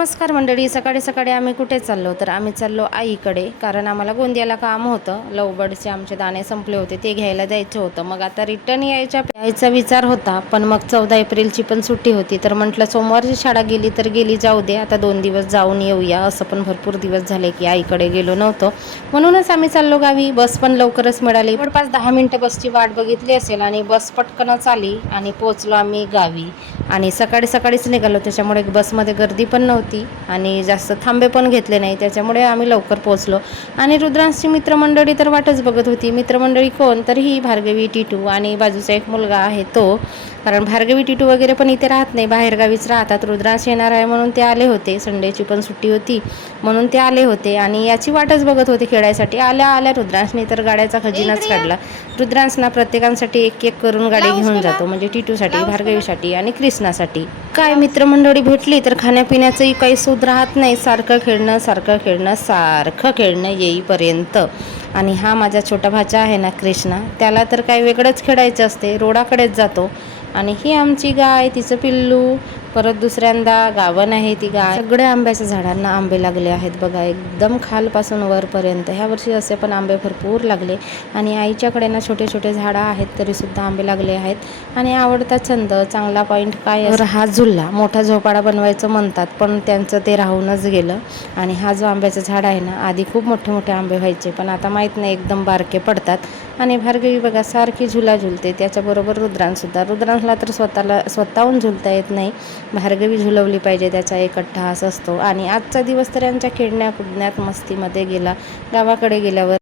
नमस्कार मंडळी. सकाळी सकाळी आम्ही कुठे चाललो, तर आम्ही चाललो आईकडे, कारण आम्हाला गोंदियाला काम होतं. लवबर्डचे आमचे दाणे संपले होते, ते घ्यायला जायचं होतं. मग आता रिटर्न यायचा विचार होता, पण मग 14 एप्रिलची पण सुट्टी होती, तर म्हटलं सोमवारची शाळा गेली तर गेली, जाऊ दे, आता 2 दिवस जाऊन येऊया. असं पण भरपूर दिवस झाले की आईकडे गेलो नव्हतो, म्हणूनच आम्ही चाललो गावी. बस पण लवकरच मिळाली. जवळपास 10 मिनिटं बसची वाट बघितली असेल आणि बस पटकनच आली आणि पोहोचलो आम्ही गावी. आणि सकाळी सकाळीच निघालो, त्याच्यामुळे बसमध्ये गर्दी पण नव्हती आणि जास्त थांबे पण घेतले नाही, त्याच्यामुळे आम्ही लवकर पोहोचलो. आणि रुद्रांशची मित्रमंडळी तर वाटच बघत होती. मित्रमंडळी कोण, तर ही भार्गवी, टिटू आणि बाजूचा एक मुलगा आहे तो. कारण भार्गवी, टिटू वगैरे पण इथे राहत नाही, बाहेरगावीच राहतात. रुद्रांश येणार आहे म्हणून ते आले होते, संडेची पण सुट्टी होती म्हणून ते आले होते आणि याची वाटच बघत होते खेळायसाठी. आल्या आल्या रुद्रांशने तर गाड्याचा खजिनाच काढला. रुद्रांशना प्रत्येकांसाठी एक एक करून गाडी घेऊन जातो, म्हणजे टिटूसाठी, भार्गवीसाठी आणि कृष्णासाठी. काय मित्रमंडळी भेटली तर खाण्यापिण्याचंही काही सूद राहत नाही, सारखं खेळणं सारखं खेळणं येईपर्यंत. आणि हा माझा छोटा भाचा आहे ना कृष्णा, त्याला तर काय वेगळंच खेळायचं असते, रोडाकडेच जातो. आणि ही आमची गाय, तिचं पिल्लू, परत दुसऱ्यांदा गावन आहे ती गाय. सगळ्या आंब्याच्या झाडांना आंबे लागले आहेत बघा, एकदम खालपासून वरपर्यंत. ह्या वर्षी असे पण आंबे भरपूर लागले. आणि आईच्याकडे ना छोटे छोटे झाडं आहेत, तरीसुद्धा आंबे लागले आहेत. आणि आवडता छंद, चांगला पॉईंट काय, तर हा झुला. मोठा झोपाळा बनवायचं म्हणतात, पण त्यांचं ते राहूनच गेलं. आणि हा जो आंब्याचं झाड आहे ना, आधी खूप मोठे मोठे आंबे व्हायचे, पण आता माहीत नाही, एकदम बारके पडतात. आणि भार्गवी बघा सारखी झुला झुलते, त्याच्याबरोबर रुद्रांशसुद्धा. रुद्रांशला तर स्वतःहून झुलता येत नाही, भार्गवी झुलवली पाहिजे, त्याचा एक अट्टहास असतो. आणि आजचा दिवस तर यांच्या खेळण्या कुदण्यात मस्तीमध्ये गेला. गावाकडे गेल्यावर